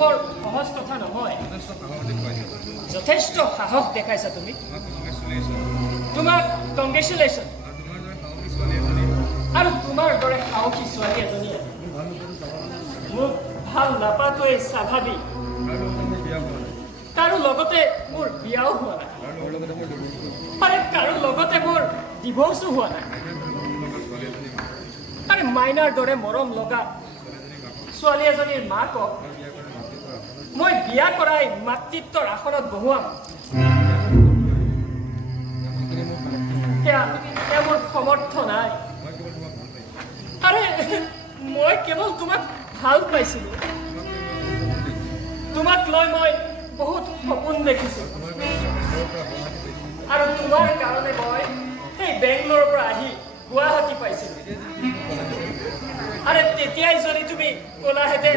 বৰ সহজ কথা নহয় যথেষ্ট সাহস দেখাইছা তুমি তোমাক কংগ্ৰেচুলেশ্যন আৰু তোমাৰ দৰে সাহসী ছোৱালী এজনী মোক ভাল নাপাটোৱেই স্বাভাৱিক কাৰো লগতে মোৰ বিয়াও হোৱা নাই আৰে কাৰো লগতে মোৰ ডিভৰ্চো হোৱা নাই আৰে মাইনাৰ দৰে মৰম লগা ছোৱালী এজনীৰ মাকক মই বিয়া কৰাই মাতৃত্বৰ আসনত বহুৱাম সেয়া মোৰ সমৰ্থ নাই আৰে মই কেৱল তোমাক ভাল পাইছিলোঁ তোমাক লৈ মই বহুত সপোন দেখিছোঁ আৰু তোমাৰ কাৰণে মই সেই বেংগলোৰৰ পৰা আহি গুৱাহাটী পাইছিলোঁ আৰে তেতিয়াই যদি তুমি ক'লাহেঁতেন